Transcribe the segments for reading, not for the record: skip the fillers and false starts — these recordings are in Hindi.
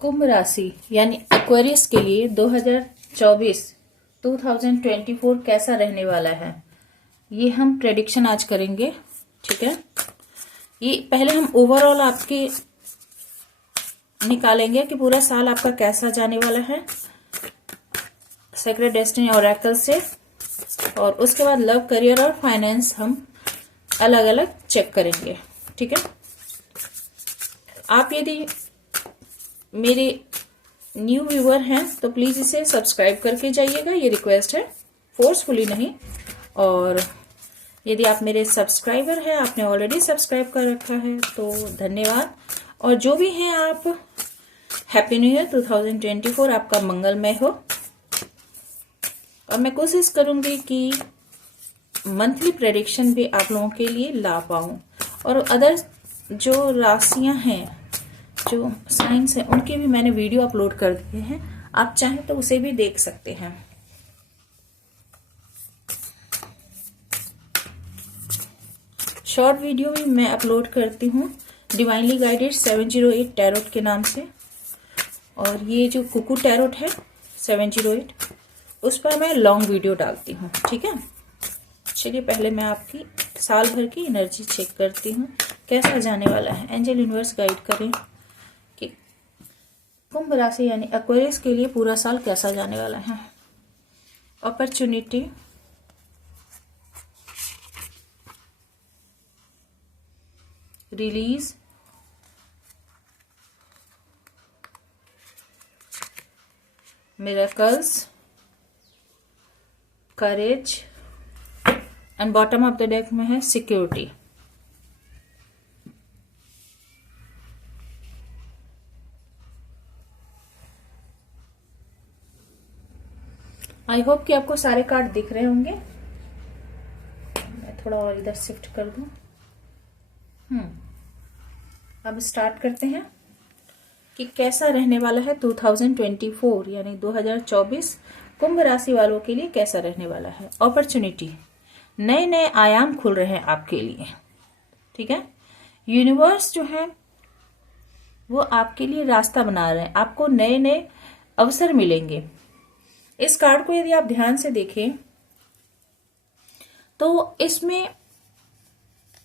कुंभ राशि यानी एक्वेरियस के लिए 2024 कैसा रहने वाला है, ये हम प्रेडिक्शन आज करेंगे। ठीक है, ये पहले हम ओवरऑल आपके निकालेंगे कि पूरा साल आपका कैसा जाने वाला है सेक्रेट डेस्टिनी ओरेकल से, और उसके बाद लव, करियर और फाइनेंस हम अलग अलग चेक करेंगे। ठीक है, आप यदि मेरे न्यू व्यूअर हैं तो प्लीज इसे सब्सक्राइब करके जाइएगा, ये रिक्वेस्ट है, फोर्सफुली नहीं। और यदि आप मेरे सब्सक्राइबर हैं, आपने ऑलरेडी सब्सक्राइब कर रखा है तो धन्यवाद। और जो भी हैं आप, हैप्पी न्यू ईयर 2024 आपका मंगलमय हो। और मैं कोशिश करूंगी कि मंथली प्रेडिक्शन भी आप लोगों के लिए ला पाऊं, और अदर जो राशियां हैं, जो साइंस है, उनके भी मैंने वीडियो अपलोड कर दिए हैं, आप चाहें तो उसे भी देख सकते हैं। शॉर्ट वीडियो भी मैं अपलोड करती हूँ डिवाइनली गाइडेड 708 टैरोट के नाम से, और ये जो कुकू टैरोट है 708, उस पर मैं लॉन्ग वीडियो डालती हूँ। ठीक है, चलिए पहले मैं आपकी साल भर की एनर्जी चेक करती हूँ कैसा जाने वाला है। एंजल यूनिवर्स गाइड करें कि कुंभ राशि यानी एक्वेरियस के लिए पूरा साल कैसा जाने वाला है। Opportunity, release, miracles, courage, and bottom of the deck में है सिक्योरिटी। आई होप कि आपको सारे कार्ड दिख रहे होंगे। मैं थोड़ा और इधर शिफ्ट कर दूं। अब स्टार्ट करते हैं कि कैसा रहने वाला है 2024 यानी 2024 कुंभ राशि वालों के लिए कैसा रहने वाला है। अपॉर्चुनिटी, नए नए आयाम खुल रहे हैं आपके लिए। ठीक है, यूनिवर्स जो है वो आपके लिए रास्ता बना रहे हैं, आपको नए नए अवसर मिलेंगे। इस कार्ड को यदि आप ध्यान से देखें तो इसमें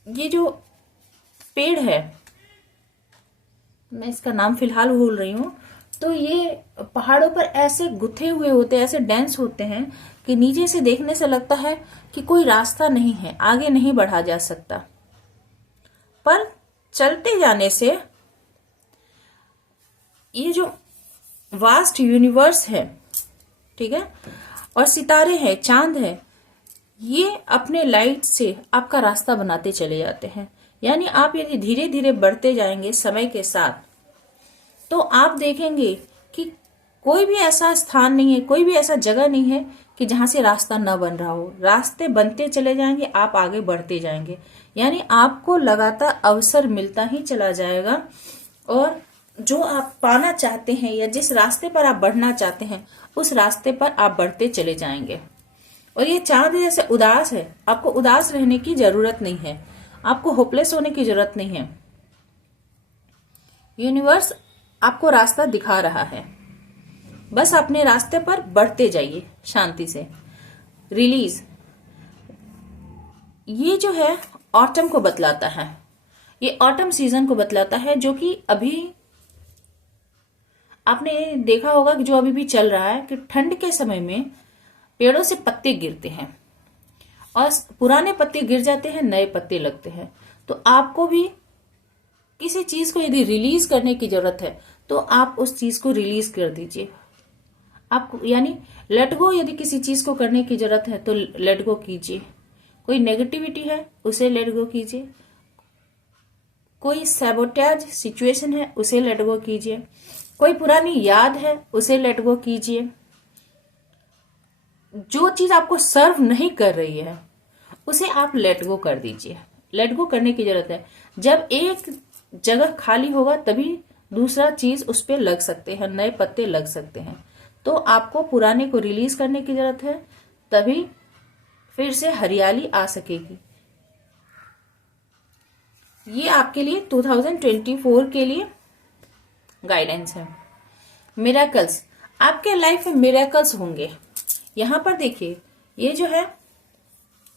ये जो पेड़ है, मैं इसका नाम फिलहाल भूल रही हूं, तो ये पहाड़ों पर ऐसे गुथे हुए होते हैं, ऐसे डेंस होते हैं कि नीचे से देखने से लगता है कि कोई रास्ता नहीं है, आगे नहीं बढ़ा जा सकता। पर चलते जाने से ये जो वास्ट यूनिवर्स है, ठीक है, और सितारे हैं, चांद है, ये अपने लाइट से आपका रास्ता बनाते चले जाते हैं। यानी आप यदि धीरे धीरे बढ़ते जाएंगे समय के साथ, तो आप देखेंगे कि कोई भी ऐसा स्थान नहीं है, कोई भी ऐसा जगह नहीं है कि जहां से रास्ता न बन रहा हो। रास्ते बनते चले जाएंगे, आप आगे बढ़ते जाएंगे, यानी आपको लगातार अवसर मिलता ही चला जाएगा। और जो आप पाना चाहते हैं या जिस रास्ते पर आप बढ़ना चाहते हैं, उस रास्ते पर आप बढ़ते चले जाएंगे। और ये चांद जैसे उदास है, आपको उदास रहने की जरूरत नहीं है, आपको होपलेस होने की जरूरत नहीं है। यूनिवर्स आपको रास्ता दिखा रहा है, बस अपने रास्ते पर बढ़ते जाइए शांति से। रिलीज, ये जो है ऑटम को बतलाता है, ये ऑटम सीजन को बतलाता है, जो कि अभी आपने देखा होगा कि जो अभी भी चल रहा है कि ठंड के समय में पेड़ों से पत्ते गिरते हैं और पुराने पत्ते गिर जाते हैं, नए पत्ते लगते हैं। तो आपको भी किसी चीज को यदि रिलीज करने की जरूरत है तो आप उस चीज को रिलीज कर दीजिए। आपको यानी लेट गो, यदि किसी चीज को करने की जरूरत है तो लेट गो कीजिए। कोई नेगेटिविटी है उसे लेट गो कीजिए, कोई सैबोटेज सिचुएशन है उसे लेट गो कीजिए, कोई पुरानी याद है उसे लेट गो कीजिए। जो चीज आपको सर्व नहीं कर रही है उसे आप लेट गो कर दीजिए। लेट गो करने की जरूरत है। जब एक जगह खाली होगा तभी दूसरा चीज उस पर लग सकते हैं, नए पत्ते लग सकते हैं। तो आपको पुराने को रिलीज करने की जरूरत है, तभी फिर से हरियाली आ सकेगी। ये आपके लिए 2024 के लिए गाइडेंस है। मिरेकल्स, आपके लाइफ में मिरेकल्स होंगे। यहां पर देखिए, ये जो है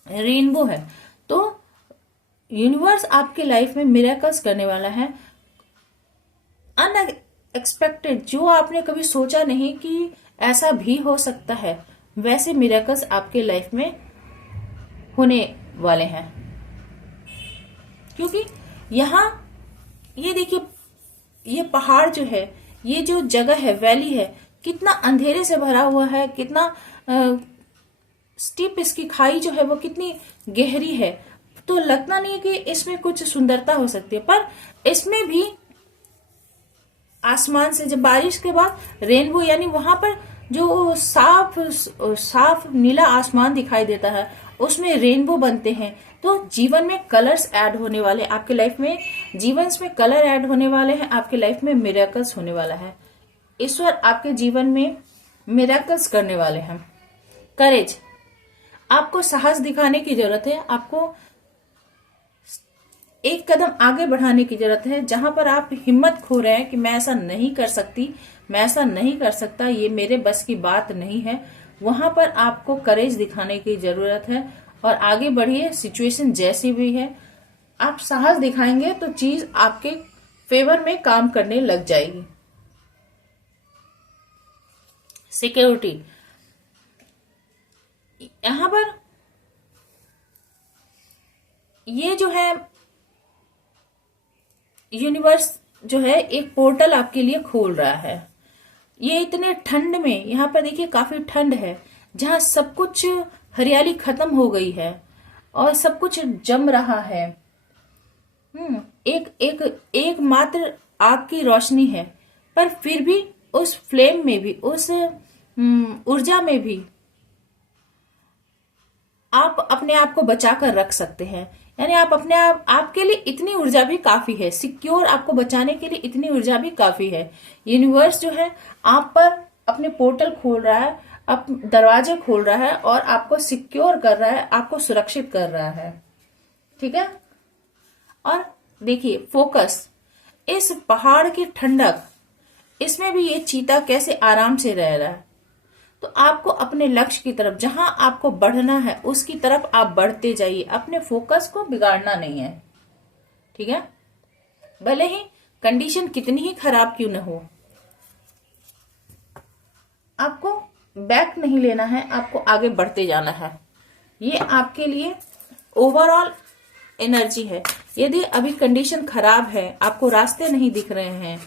रेनबो है, तो यूनिवर्स आपके लाइफ में मिरेकल्स करने वाला है। अनएक्सपेक्टेड, जो आपने कभी सोचा नहीं कि ऐसा भी हो सकता है, वैसे मिरेकल्स आपके लाइफ में होने वाले हैं। क्योंकि यहाँ ये देखिए, ये पहाड़ जो है, ये जो जगह है, वैली है, कितना अंधेरे से भरा हुआ है, कितना स्टीप इसकी खाई जो है वो कितनी गहरी है। तो लगता नहीं कि इसमें कुछ सुंदरता हो सकती है, पर इसमें भी आसमान से जब बारिश के बाद रेनबो, यानी वहां पर जो साफ साफ नीला आसमान दिखाई देता है, उसमें रेनबो बनते हैं। तो जीवन में कलर्स ऐड होने वाले, आपके लाइफ में जीवन में कलर ऐड होने वाले हैं, आपके लाइफ में मिरेकल्स होने वाला है। ईश्वर आपके जीवन में मिरेकल्स करने वाले हैं। करेज, आपको साहस दिखाने की जरूरत है, आपको एक कदम आगे बढ़ाने की जरूरत है। जहां पर आप हिम्मत खो रहे हैं कि मैं ऐसा नहीं कर सकती, मैं ऐसा नहीं कर सकता, ये मेरे बस की बात नहीं है, वहां पर आपको करेज दिखाने की जरूरत है और आगे बढ़िए। सिचुएशन जैसी भी है, आप साहस दिखाएंगे तो चीज आपके फेवर में काम करने लग जाएगी। सिक्योरिटी, यहां पर ये जो है यूनिवर्स जो है एक पोर्टल आपके लिए खोल रहा है। ये इतने ठंड में, यहाँ पर देखिए काफी ठंड है, जहां सब कुछ हरियाली खत्म हो गई है और सब कुछ जम रहा है। एक एक एक मात्र आग की रोशनी है, पर फिर भी उस फ्लेम में भी, उस ऊर्जा में भी आप अपने आप को बचा कर रख सकते हैं। यानी आप अपने आप, आपके लिए इतनी ऊर्जा भी काफी है, सिक्योर आपको बचाने के लिए इतनी ऊर्जा भी काफी है। यूनिवर्स जो है आप पर अपने पोर्टल खोल रहा है, आप दरवाजे खोल रहा है और आपको सिक्योर कर रहा है, आपको सुरक्षित कर रहा है। ठीक है। और देखिए फोकस, इस पहाड़ की ठंडक, इसमें भी ये चीता कैसे आराम से रह रहा है। तो आपको अपने लक्ष्य की तरफ, जहां आपको बढ़ना है उसकी तरफ आप बढ़ते जाइए, अपने फोकस को बिगाड़ना नहीं है। ठीक है। भले ही कंडीशन कितनी ही खराब क्यों न हो, आपको बैक नहीं लेना है, आपको आगे बढ़ते जाना है। ये आपके लिए ओवरऑल एनर्जी है। यदि अभी कंडीशन खराब है, आपको रास्ते नहीं दिख रहे हैं,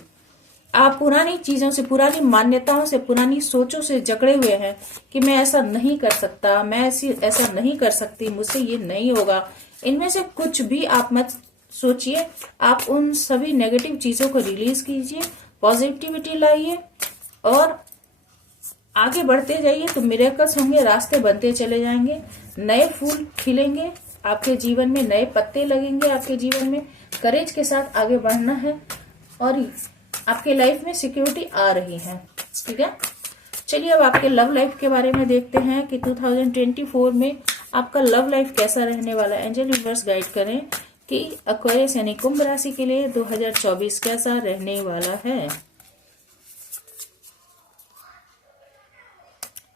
आप पुरानी चीजों से, पुरानी मान्यताओं से, पुरानी सोचों से जकड़े हुए हैं कि मैं ऐसा नहीं कर सकता, मैं ऐसा नहीं कर सकती, मुझसे ये नहीं होगा, इनमें से कुछ भी आप मत सोचिए। आप उन सभी नेगेटिव चीजों को रिलीज कीजिए, पॉजिटिविटी लाइए और आगे बढ़ते जाइए। तो मिरेकल्स होंगे, रास्ते बनते चले जाएंगे, नए फूल खिलेंगे आपके जीवन में, नए पत्ते लगेंगे आपके जीवन में। करेज के साथ आगे बढ़ना है और आपके लाइफ में सिक्योरिटी आ रही है। ठीक है। चलिए अब आपके लव लाइफ के बारे में देखते हैं कि 2024 में आपका लव लाइफ कैसा रहने वाला है। एंजल यूनिवर्स गाइड करें कि एक्वेरियस यानी कुंभ राशि के लिए 2024 कैसा रहने वाला है।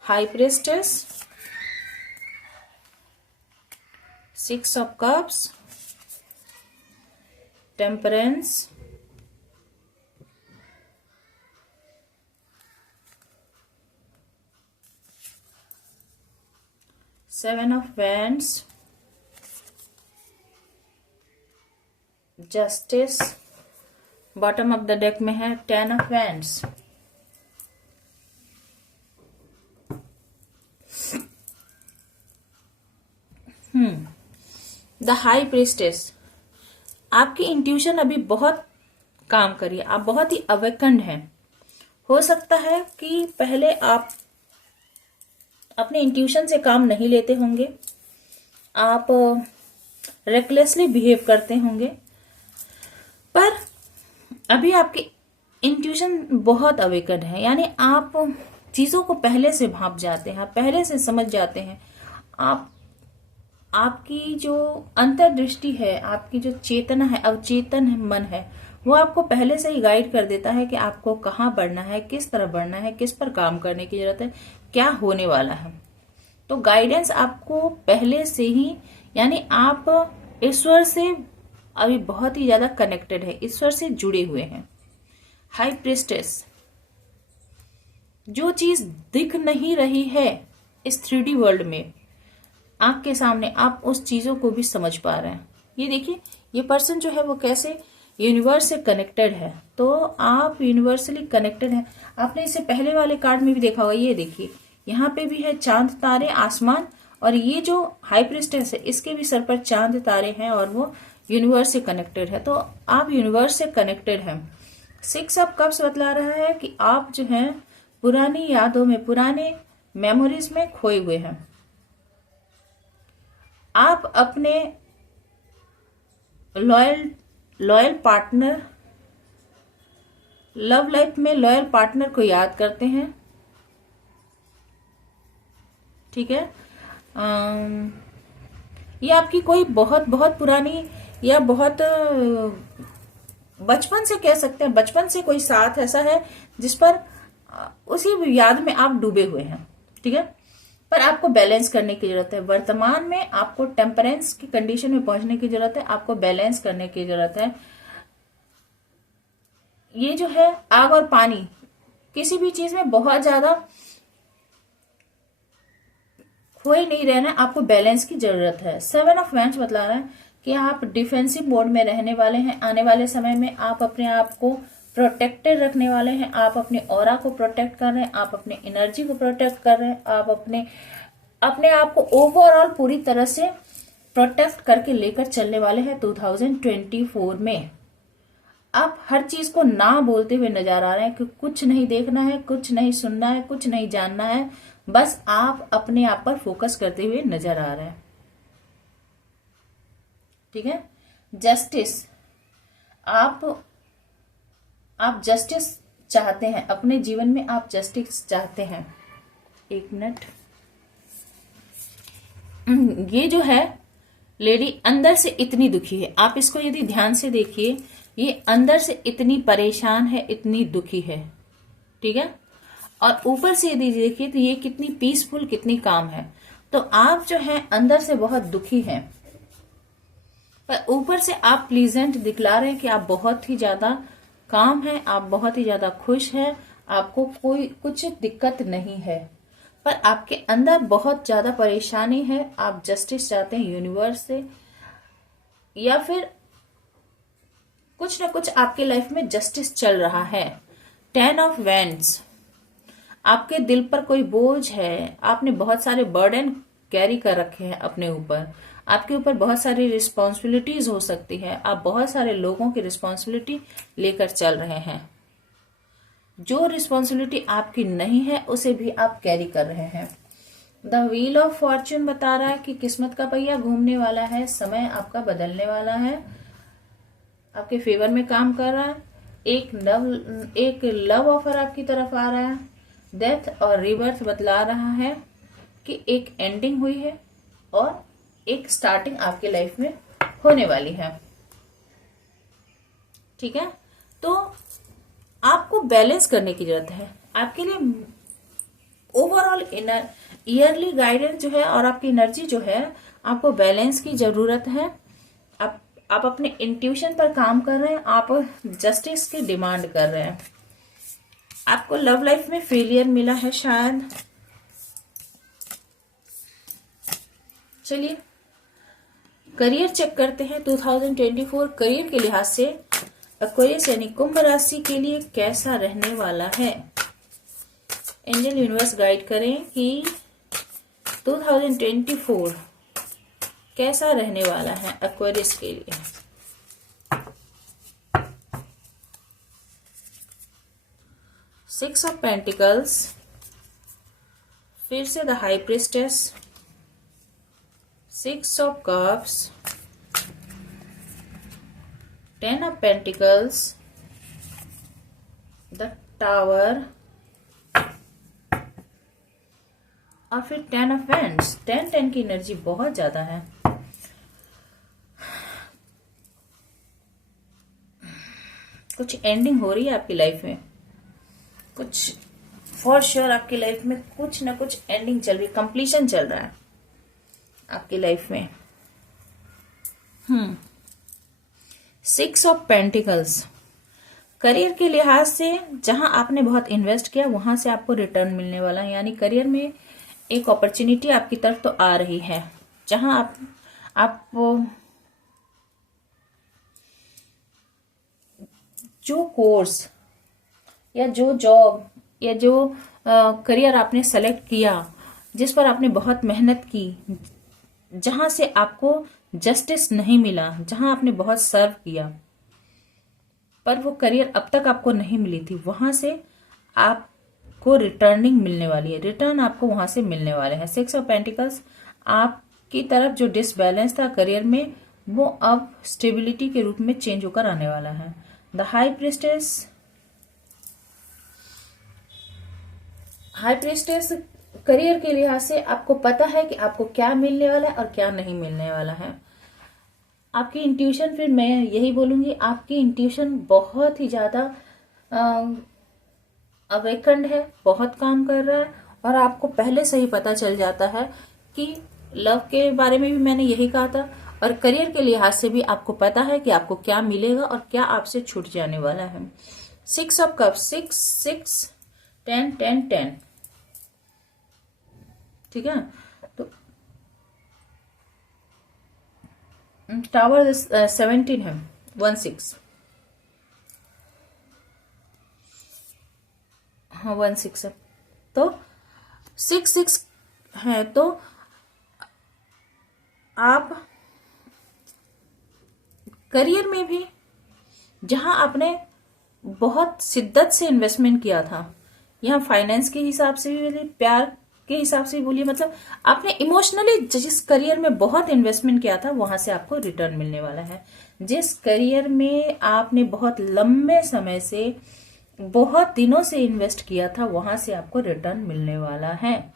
High priestess, 6 of cups, temperance, seven of wands, justice, bottom of the deck में है 10 of wands. The high priestess, आपकी इंट्यूशन अभी बहुत काम करिए, आप बहुत ही अवेकन्ड हैं। हो सकता है कि पहले आप अपने इंट्यूशन से काम नहीं लेते होंगे, आप रेकलेसली बिहेव करते होंगे, पर अभी आपकी इंट्यूशन बहुत अवेकन्ड है। यानी आप चीजों को पहले से भांप जाते हैं, पहले से समझ जाते हैं। आपकी जो अंतर्दृष्टि है, आपकी जो चेतना है, अवचेतन मन है, वो आपको पहले से ही गाइड कर देता है कि आपको कहाँ बढ़ना है, किस तरह बढ़ना है, किस पर काम करने की जरूरत है, क्या होने वाला है। तो गाइडेंस आपको पहले से ही, यानी आप ईश्वर से अभी बहुत ही ज्यादा कनेक्टेड है, ईश्वर से जुड़े हुए हैं। हाई प्रिस्टेस, जो चीज दिख नहीं रही है इस 3D वर्ल्ड में, आंख के सामने, आप उस चीजों को भी समझ पा रहे हैं। ये देखिए, ये पर्सन जो है वो कैसे यूनिवर्स से कनेक्टेड है। तो आप यूनिवर्सली कनेक्टेड हैं। आपने इसे पहले वाले कार्ड में भी देखा होगा। ये देखिए, यहाँ पे भी है चांद, तारे, आसमान, और ये जो हाई प्रिस्टेस है इसके भी सर पर चांद, तारे हैं, और वो यूनिवर्स से कनेक्टेड है। तो आप यूनिवर्स से कनेक्टेड हैं। 6 ऑफ कप्स बतला रहा है कि आप जो हैं पुरानी यादों में, पुराने मेमोरीज में खोए हुए हैं। आप अपने लॉयल पार्टनर, लव लाइफ में लॉयल पार्टनर को याद करते हैं। ठीक है, ये आपकी कोई बहुत बहुत पुरानी या बहुत बचपन से कह सकते हैं, बचपन से कोई साथ ऐसा है जिस पर उसी याद में आप डूबे हुए हैं। ठीक है, पर आपको बैलेंस करने की जरूरत है। वर्तमान में आपको टेम्परेंस की कंडीशन में पहुंचने की जरूरत है, आपको बैलेंस करने की जरूरत है। ये जो है आग और पानी, किसी भी चीज में बहुत ज्यादा खोए नहीं रहना, आपको बैलेंस की जरूरत है। 7 ऑफ वैंड्स बतला रहा है कि आप डिफेंसिव मोड में रहने वाले हैं। आने वाले समय में आप अपने आप को प्रोटेक्टेड रखने वाले हैं। आप अपने ऑरा को प्रोटेक्ट कर रहे हैं, आप अपने एनर्जी को प्रोटेक्ट कर रहे हैं, आप अपने आप को ओवरऑल पूरी तरह से प्रोटेक्ट करके लेकर चलने वाले हैं 2024 में। आप हर चीज को ना बोलते हुए नजर आ रहे हैं कि कुछ नहीं देखना है, कुछ नहीं सुनना है, कुछ नहीं जानना है, बस आप अपने आप पर फोकस करते हुए नजर आ रहे हैं। ठीक है, जस्टिस, आप जस्टिस चाहते हैं अपने जीवन में, आप जस्टिस चाहते हैं। एक मिनट, ये जो है लेडी अंदर से इतनी दुखी है, आप इसको यदि ध्यान से देखिए, ये अंदर से इतनी परेशान है, इतनी दुखी है। ठीक है, और ऊपर से यदि देखिए तो ये कितनी पीसफुल, कितनी काम है। तो आप जो है अंदर से बहुत दुखी हैं, पर ऊपर से आप प्लीजेंट दिखला रहे हैं कि आप बहुत ही ज्यादा काम है, आप बहुत ही ज्यादा खुश हैं, आपको कोई कुछ दिक्कत नहीं है, पर आपके अंदर बहुत ज्यादा परेशानी है। आप जस्टिस चाहते हैं यूनिवर्स से, या फिर कुछ ना कुछ आपके लाइफ में जस्टिस चल रहा है। 10 ऑफ वैंड्स, आपके दिल पर कोई बोझ है, आपने बहुत सारे बर्डन कैरी कर रखे हैं अपने ऊपर, आपके ऊपर बहुत सारी रिस्पॉन्सिबिलिटीज हो सकती है, आप बहुत सारे लोगों की रिस्पॉन्सिबिलिटी लेकर चल रहे हैं। जो रिस्पॉन्सिबिलिटी आपकी नहीं है उसे भी आप कैरी कर रहे हैं। द व्हील ऑफ फॉर्च्यून बता रहा है कि किस्मत का पहिया घूमने वाला है, समय आपका बदलने वाला है, आपके फेवर में काम कर रहा है। एक लव ऑफर आपकी तरफ आ रहा है। डेथ और रिबर्थ बतला रहा है कि एक एंडिंग हुई है और एक स्टार्टिंग आपके लाइफ में होने वाली है। ठीक है, तो आपको बैलेंस करने की जरूरत है। आपके लिए ओवरऑल ईयरली गाइडेंस जो है और आपकी एनर्जी जो है, आपको बैलेंस की जरूरत है। आप अपने इंट्यूशन पर काम कर रहे हैं, आप जस्टिस की डिमांड कर रहे हैं। आपको लव लाइफ में फेलियर मिला है शायद। चलिए करियर चेक करते हैं। 2024 करियर के लिहाज से एक्वेरियस यानी कुंभ राशि के लिए कैसा रहने वाला है। एंजल यूनिवर्स गाइड करें कि 2024 कैसा रहने वाला है एक्वेरियस के लिए। सिक्स ऑफ पेंटिकल्स, फिर से the high priestess, 6 of cups, 10 of pentacles, the tower और फिर 10 ऑफ वैंड्स। 10 की एनर्जी बहुत ज्यादा है। कुछ एंडिंग हो रही है आपकी लाइफ में, कुछ फॉर श्योर आपकी लाइफ में कुछ ना कुछ एंडिंग चल रही, कंप्लीशन चल रहा है आपकी लाइफ में। 6 ऑफ पेंटिकल्स, करियर के लिहाज से जहां आपने बहुत इन्वेस्ट किया वहां से आपको रिटर्न मिलने वाला है, यानी करियर में एक अपॉर्चुनिटी आपकी तरफ तो आ रही है, जहां आप जो कोर्स या जो जॉब या जो करियर आपने सेलेक्ट किया, जिस पर आपने बहुत मेहनत की, जहां से आपको जस्टिस नहीं मिला, जहां आपने बहुत सर्व किया पर वो करियर अब तक आपको नहीं मिली थी, वहां से आपको रिटर्निंग मिलने वाली है, रिटर्न आपको वहां से मिलने वाले हैं। 6 ऑफ पेंटिकल्स, आपकी तरफ जो डिसबैलेंस था करियर में वो अब स्टेबिलिटी के रूप में चेंज होकर आने वाला है। द हाई प्रीस्टेस, करियर के लिहाज से आपको पता है कि आपको क्या मिलने वाला है और क्या नहीं मिलने वाला है। आपकी इंट्यूशन, फिर मैं यही बोलूंगी, आपकी इंट्यूशन बहुत ही ज्यादा अवेकन्ड है, बहुत काम कर रहा है और आपको पहले से ही पता चल जाता है कि लव के बारे में भी मैंने यही कहा था और करियर के लिहाज से भी आपको पता है कि आपको क्या मिलेगा और क्या आपसे छूट जाने वाला है। 6 ऑफ कप, 6 6 10 10 10, ठीक है। तो टावर 17 है, 16, हाँ 16 है, तो 6 6 है, तो आप करियर में भी जहां आपने बहुत शिद्दत से इन्वेस्टमेंट किया था, यहाँ फाइनेंस के हिसाब से भी बोलिए, प्यार के हिसाब से भी बोलिए, मतलब आपने इमोशनली जिस करियर में बहुत इन्वेस्टमेंट किया था वहां से आपको रिटर्न मिलने वाला है। जिस करियर में आपने बहुत लंबे समय से, बहुत दिनों से इन्वेस्ट किया था वहां से आपको रिटर्न मिलने वाला है,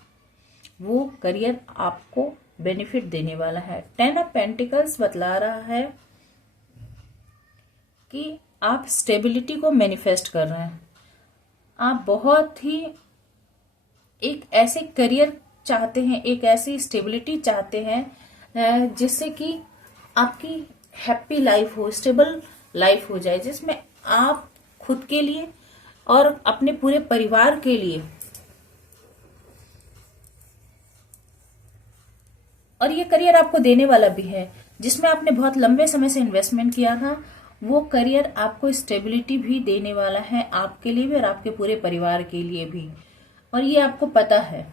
वो करियर आपको बेनिफिट देने वाला है। 10 ऑफ पेंटिकल्स बतला रहा है कि आप स्टेबिलिटी को मैनिफेस्ट कर रहे हैं, आप बहुत ही एक ऐसे करियर चाहते हैं, एक ऐसी स्टेबिलिटी चाहते हैं जिससे कि आपकी हैप्पी लाइफ हो, स्टेबल लाइफ हो जाए, जिसमें आप खुद के लिए और अपने पूरे परिवार के लिए, और ये करियर आपको देने वाला भी है, जिसमें आपने बहुत लंबे समय से इन्वेस्टमेंट किया था, वो करियर आपको स्टेबिलिटी भी देने वाला है, आपके लिए भी और आपके पूरे परिवार के लिए भी, और ये आपको पता है।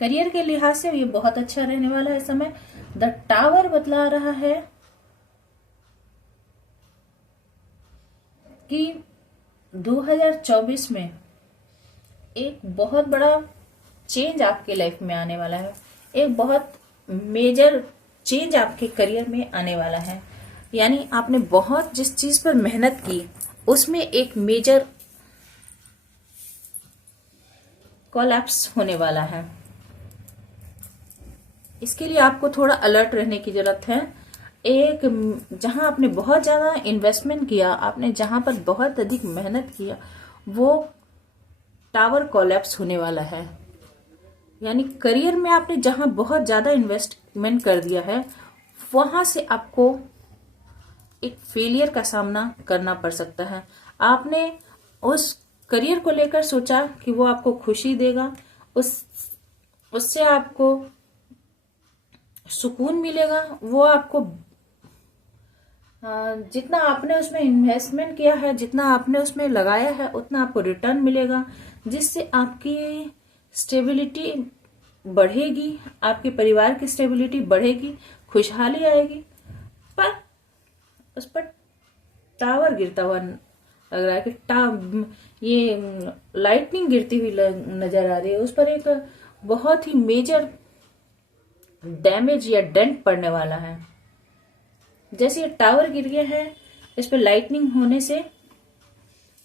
करियर के लिहाज से ये बहुत अच्छा रहने वाला है समय। द टावर बतला रहा है कि 2024 में एक बहुत बड़ा चेंज आपके लाइफ में आने वाला है, एक बहुत मेजर चेंज आपके करियर में आने वाला है, यानी आपने बहुत जिस चीज पर मेहनत की उसमें एक मेजर कोलैप्स होने वाला है। इसके लिए आपको थोड़ा अलर्ट रहने की जरूरत है। एक जहां आपने बहुत ज्यादा इन्वेस्टमेंट किया, आपने जहां पर बहुत अधिक मेहनत किया, वो टावर कोलैप्स होने वाला है, यानी करियर में आपने जहां बहुत ज्यादा इन्वेस्टमेंट कर दिया है वहां से आपको एक फेलियर का सामना करना पड़ सकता है। आपने उस करियर को लेकर सोचा कि वो आपको खुशी देगा, उससे आपको सुकून मिलेगा, वो आपको जितना आपने उसमें इन्वेस्टमेंट किया है, जितना आपने उसमें लगाया है उतना आपको रिटर्न मिलेगा, जिससे आपकी स्टेबिलिटी बढ़ेगी, आपके परिवार की स्टेबिलिटी बढ़ेगी, खुशहाली आएगी। पर उस पर टावर गिरता हुआ लग रहा है कि ये लाइटनिंग गिरती हुई नजर आ रही है, उस पर एक बहुत ही मेजर डैमेज या डेंट पड़ने वाला है। जैसे ये टावर गिर गया है, इस पर लाइटनिंग होने से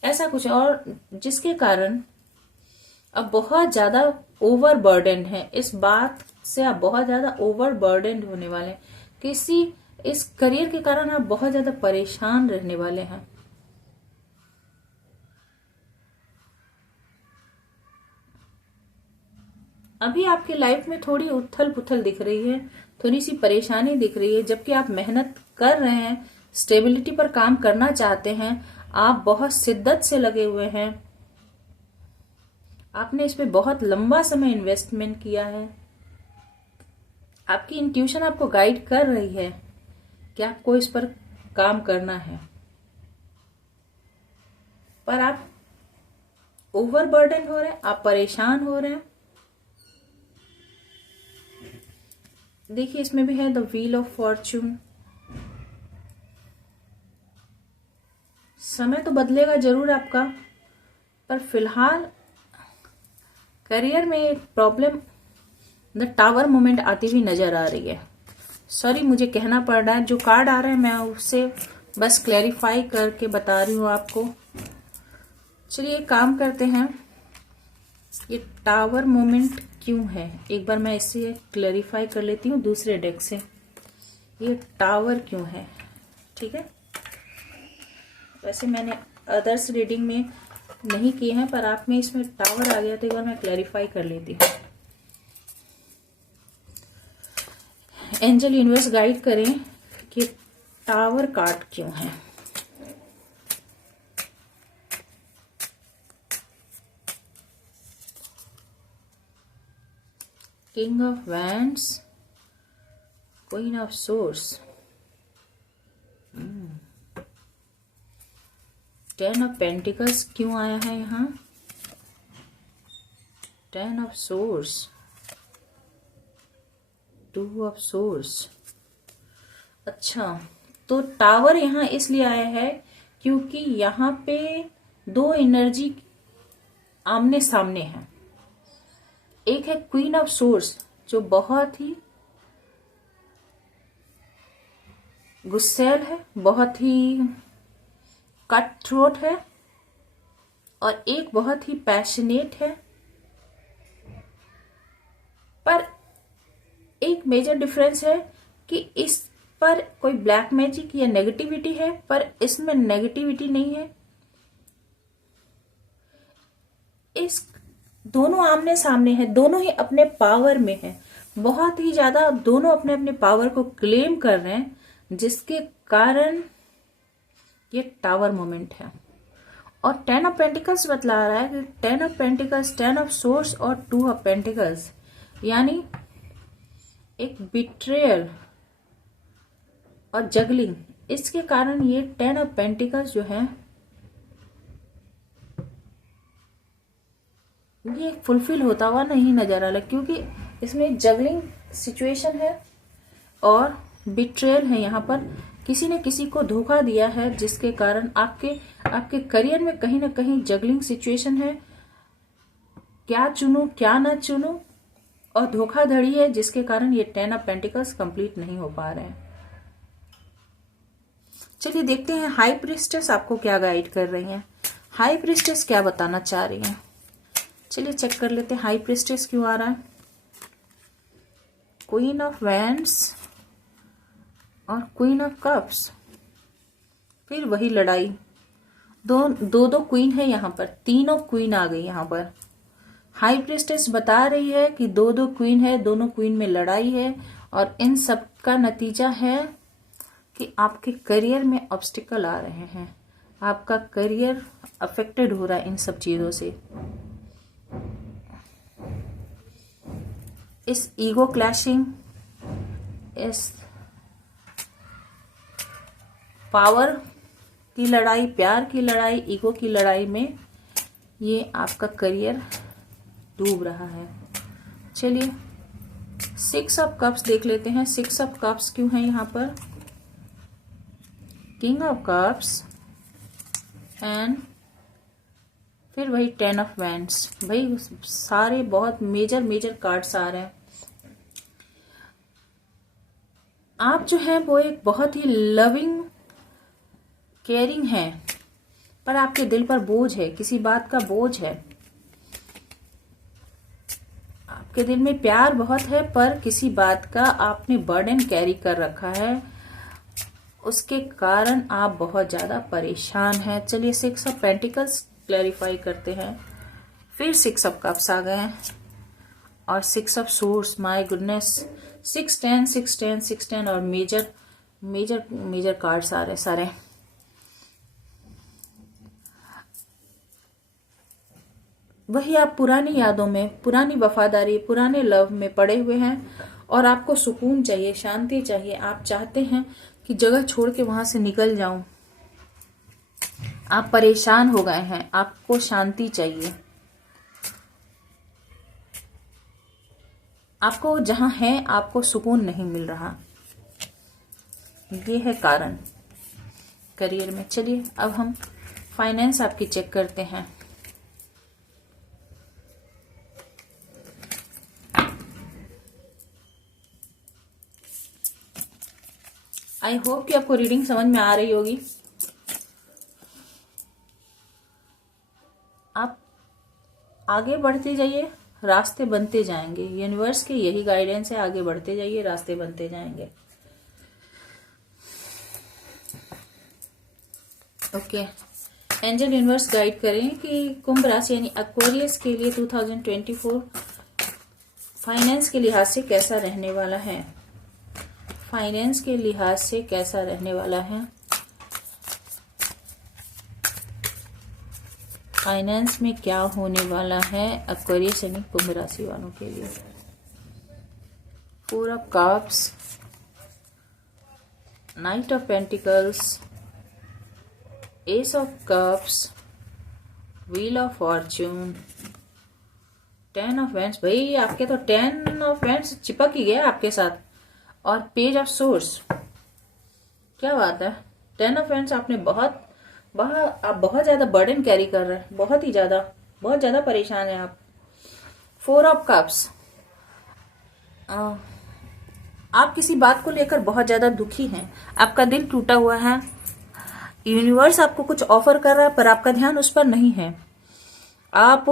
ऐसा कुछ, और जिसके कारण अब बहुत ज्यादा ओवरबर्डन है, इस बात से आप बहुत ज्यादा ओवरबर्डन होने वाले हैं, इस करियर के कारण आप बहुत ज्यादा परेशान रहने वाले हैं। अभी आपकी लाइफ में थोड़ी उथल पुथल दिख रही है, थोड़ी सी परेशानी दिख रही है, जबकि आप मेहनत कर रहे हैं, स्टेबिलिटी पर काम करना चाहते हैं, आप बहुत शिद्दत से लगे हुए हैं, आपने इस पे बहुत लंबा समय इन्वेस्टमेंट किया है। आपकी इंट्यूशन आपको गाइड कर रही है कि आपको इस पर काम करना है, पर आप ओवरबर्डन हो रहे हैं, आप परेशान हो रहे हैं। देखिए इसमें भी है द व्हील ऑफ फॉर्च्यून। समय तो बदलेगा जरूर आपका, पर फिलहाल करियर में एक प्रॉब्लम द टावर मोमेंट आती हुई नजर आ रही है। सॉरी, मुझे कहना पड़ रहा है, जो कार्ड आ रहा है मैं उससे बस क्लैरिफाई करके बता रही हूँ आपको। चलिए एक काम करते हैं, ये टावर मोमेंट क्यों है एक बार मैं इसे क्लैरिफाई कर लेती हूँ दूसरे डेक से। ये टावर क्यों है, ठीक है। वैसे मैंने अदर्स रीडिंग में नहीं किए हैं, पर आप में इसमें टावर आ गया तो एक बार मैं क्लैरिफाई कर लेती हूँ। एंजल यूनिवर्स गाइड करें कि टावर कार्ड क्यों है। King of wands, queen of source, 10 of pentacles क्यों आया है यहाँ, 10 ऑफ सोर्स, 2 ऑफ सोर्स। अच्छा, तो टावर यहाँ इसलिए आया है क्योंकि यहाँ पे दो एनर्जी आमने सामने है। एक है क्वीन ऑफ सोर्स जो बहुत ही गुस्सैल है, बहुत ही कट थ्रोट है, और एक बहुत ही पैशनेट है। पर एक मेजर डिफरेंस है कि इस पर कोई ब्लैक मैजिक या नेगेटिविटी है, पर इसमें नेगेटिविटी नहीं है। इस दोनों आमने सामने है, दोनों ही अपने पावर में है, बहुत ही ज्यादा दोनों अपने अपने पावर को क्लेम कर रहे हैं, जिसके कारण ये टावर मोमेंट है। और 10 ऑफ पेंटिकल्स बतला रहा है कि 10 ऑफ पेंटिकल्स, 10 ऑफ सोर्स और 2 ऑफ पेंटिकल्स, यानी एक बिट्रेयल और जगलिंग, इसके कारण ये 10 ऑफ पेंटिकल्स जो है ये फुलफिल होता हुआ नहीं नजर आ रहा, क्योंकि इसमें जगलिंग सिचुएशन है और बिट्रेयल है। यहाँ पर किसी ने किसी को धोखा दिया है, जिसके कारण आपके करियर में कहीं ना कहीं जगलिंग सिचुएशन है, क्या चुनूं क्या ना चुनूं, और धोखाधड़ी है, जिसके कारण ये 10 ऑफ पेंटिकल्स कंप्लीट नहीं हो पा रहे हैं। चलिए देखते हैं हाई प्रीस्टेस आपको क्या गाइड कर रही हैं, हाई प्रीस्टेस क्या बताना चाह रही हैं। चलिए चेक कर लेते हैं हाई प्रीस्टेस क्यों आ रहा है। क्वीन ऑफ वैंड्स और क्वीन ऑफ कप्स, फिर वही लड़ाई, दो क्वीन है यहाँ पर, तीनों क्वीन आ गई यहाँ पर। हाई प्रीस्टेस बता रही है कि दो क्वीन है, दोनों क्वीन में लड़ाई है, और इन सब का नतीजा है कि आपके करियर में ऑब्स्टिकल आ रहे हैं, आपका करियर अफेक्टेड हो रहा है इन सब चीजों से। इस ईगो क्लैशिंग, इस पावर की लड़ाई, प्यार की लड़ाई, ईगो की लड़ाई में ये आपका करियर डूब रहा है। चलिए 6 ऑफ कप्स देख लेते हैं। 6 ऑफ कप्स क्यों है यहाँ पर, किंग ऑफ कप्स एंड फिर वही 10 ऑफ वैंड्स। भाई सारे बहुत मेजर कार्ड्स आ रहे हैं। आप जो है वो एक बहुत ही लविंग केयरिंग है, पर आपके दिल पर बोझ है, किसी बात का बोझ है। आपके दिल में प्यार बहुत है, पर किसी बात का आपने बर्डन कैरी कर रखा है, उसके कारण आप बहुत ज्यादा परेशान हैं। चलिए 6 ऑफ पेंटिकल्स क्लैरिफाई करते हैं। फिर 6 ऑफ कप्स आ गए हैं, और 6 ऑफ सोर्स, माय गुडनेस, 6 10 6 10 6 10 और मेजर मेजर मेजर कार्ड्स आ रहे सारे। वही आप पुरानी यादों में, पुरानी वफादारी, पुराने लव में पड़े हुए हैं और आपको सुकून चाहिए, शांति चाहिए। आप चाहते हैं कि जगह छोड़ के वहां से निकल जाऊं। आप परेशान हो गए हैं, आपको शांति चाहिए। आपको जहां है आपको सुकून नहीं मिल रहा, ये है कारण करियर में। चलिए अब हम फाइनेंस आपकी चेक करते हैं। आई होप कि आपको रीडिंग समझ में आ रही होगी। आप आगे बढ़ते जाइए, रास्ते बनते जाएंगे। यूनिवर्स के यही गाइडेंस है, आगे बढ़ते जाइए, रास्ते बनते जाएंगे। ओके, एंजल यूनिवर्स गाइड करें कि कुंभ राशि यानी एक्वेरियस के लिए 2024 फाइनेंस के लिहाज से कैसा रहने वाला है। फाइनेंस के लिहाज से कैसा रहने वाला है। फाइनेंस में क्या होने वाला है एक्वेरियस यानी कुंभ राशि वालों के लिए। 4 of cups, night of pentacles, S of cups, wheel of Fortune, 10 of wands. भाई आपके तो 10 ऑफ वैंड्स चिपक ही गया आपके साथ, और पेज ऑफ सोर्स। क्या बात है, 10 ऑफ वैंड्स आपने आप बहुत ज्यादा बर्डन कैरी कर रहे हैं, बहुत ज्यादा परेशान हैं आप। 4 ऑफ कप्स, आप किसी बात को लेकर बहुत ज्यादा दुखी हैं, आपका दिल टूटा हुआ है। यूनिवर्स आपको कुछ ऑफर कर रहा है पर आपका ध्यान उस पर नहीं है। आप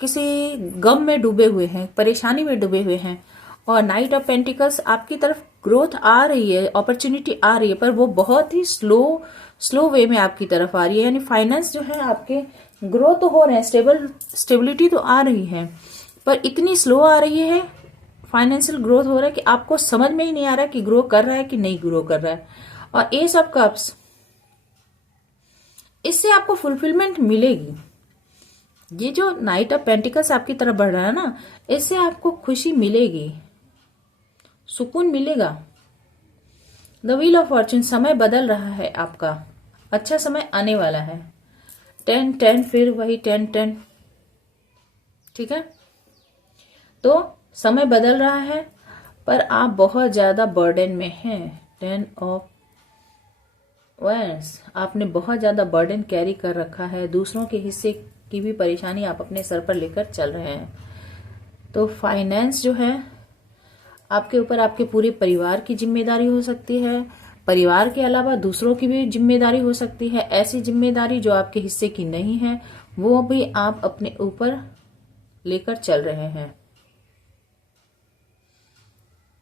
किसी गम में डूबे हुए हैं, परेशानी में डूबे हुए हैं। और नाइट ऑफ पेंटिकल्स, आपकी तरफ ग्रोथ आ रही है, अपॉर्चुनिटी आ रही है, पर वो बहुत ही स्लो वे में आपकी तरफ आ रही है। यानी फाइनेंस जो है आपके ग्रो तो हो रहे हैं, स्टेबिलिटी तो आ रही है, पर इतनी स्लो आ रही है, फाइनेंशियल ग्रोथ हो रहा है कि आपको समझ में ही नहीं आ रहा है कि ग्रो कर रहा है कि नहीं ग्रो कर रहा है। और एस ऑफ कप्स, इससे आपको फुलफिलमेंट मिलेगी। ये जो नाइट ऑफ पेंटिकल्स आपकी तरफ बढ़ रहा है ना, इससे आपको खुशी मिलेगी, सुकून मिलेगा। द व्हील ऑफ फॉर्च्यून, समय बदल रहा है आपका, अच्छा समय आने वाला है। 10 10 फिर वही 10 10, ठीक है। तो समय बदल रहा है पर आप बहुत ज्यादा बर्डन में हैं। 10 ऑफ वैंड्स, आपने बहुत ज्यादा बर्डन कैरी कर रखा है, दूसरों के हिस्से की भी परेशानी आप अपने सर पर लेकर चल रहे हैं। तो फाइनेंस जो है आपके ऊपर आपके पूरे परिवार की जिम्मेदारी हो सकती है, परिवार के अलावा दूसरों की भी जिम्मेदारी हो सकती है। ऐसी जिम्मेदारी जो आपके हिस्से की नहीं है वो भी आप अपने ऊपर लेकर चल रहे हैं।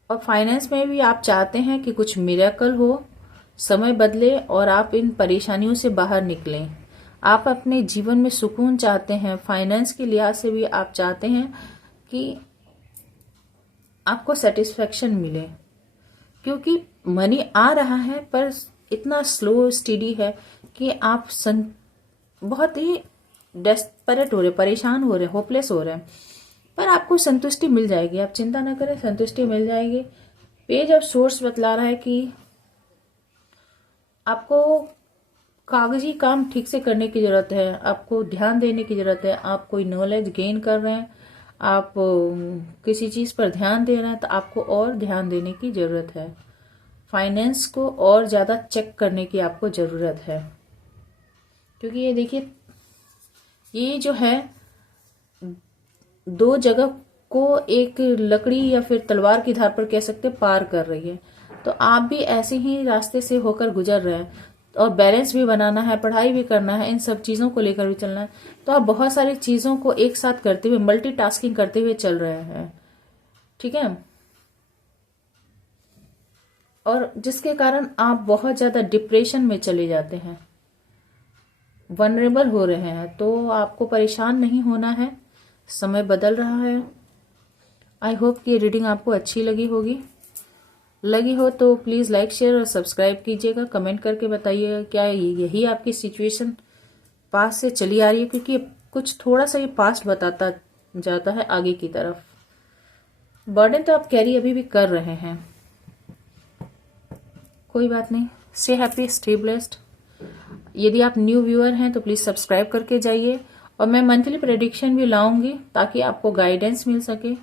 और फाइनेंस में भी आप चाहते हैं कि कुछ मिरेकल हो, समय बदले और आप इन परेशानियों से बाहर निकलें। आप अपने जीवन में सुकून चाहते हैं। फाइनेंस के लिहाज से भी आप चाहते हैं कि आपको सेटिस्फेक्शन मिले, क्योंकि मनी आ रहा है पर इतना स्लो स्टीडी है कि आप बहुत ही डेस्परेट हो रहे, परेशान हो रहे, होपलेस हो रहे हैं, पर आपको संतुष्टि मिल जाएगी। आप चिंता न करें, संतुष्टि मिल जाएगी। पेज ऑफ सोर्स बतला रहा है कि आपको कागजी काम ठीक से करने की जरूरत है, आपको ध्यान देने की जरूरत है। आप कोई नॉलेज गेन कर रहे हैं, आप किसी चीज पर ध्यान दे रहे हैं, तो आपको और ध्यान देने की जरूरत है। फाइनेंस को और ज्यादा चेक करने की आपको जरूरत है, क्योंकि ये देखिए, ये जो है 2 जगह को एक लकड़ी या फिर तलवार की धार पर कह सकते पार कर रही है। तो आप भी ऐसे ही रास्ते से होकर गुजर रहे हैं, और बैलेंस भी बनाना है, पढ़ाई भी करना है, इन सब चीजों को लेकर भी चलना है। तो आप बहुत सारी चीजों को एक साथ करते हुए, मल्टीटास्किंग करते हुए चल रहे हैं, ठीक है। और जिसके कारण आप बहुत ज्यादा डिप्रेशन में चले जाते हैं, वनरेबल हो रहे हैं। तो आपको परेशान नहीं होना है, समय बदल रहा है, आई होप कि ये रीडिंग आपको अच्छी लगी होगी। लगी हो तो प्लीज़ लाइक शेयर और सब्सक्राइब कीजिएगा। कमेंट करके बताइएगा क्या यही आपकी सिचुएशन पास्ट से चली आ रही है, क्योंकि कुछ थोड़ा सा ये पास्ट बताता जाता है आगे की तरफ। बर्डन तो आप कैरी अभी भी कर रहे हैं, कोई बात नहीं। Stay happy, stay blessed. यदि आप न्यू व्यूअर हैं तो प्लीज़ सब्सक्राइब करके जाइए। और मैं मंथली प्रेडिक्शन भी लाऊंगी ताकि आपको गाइडेंस मिल सके,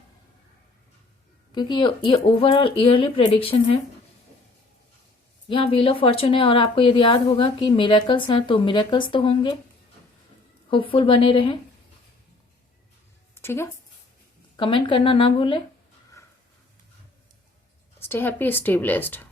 क्योंकि ये ओवरऑल ईयरली प्रेडिक्शन है। यहाँ व्हील ऑफ फॉर्चून है और आपको यदि याद होगा कि मिरेकल्स हैं तो मिरेकल्स तो होंगे। होपफुल बने रहें, ठीक है। कमेंट करना ना भूलें। Stay happy, stay blessed.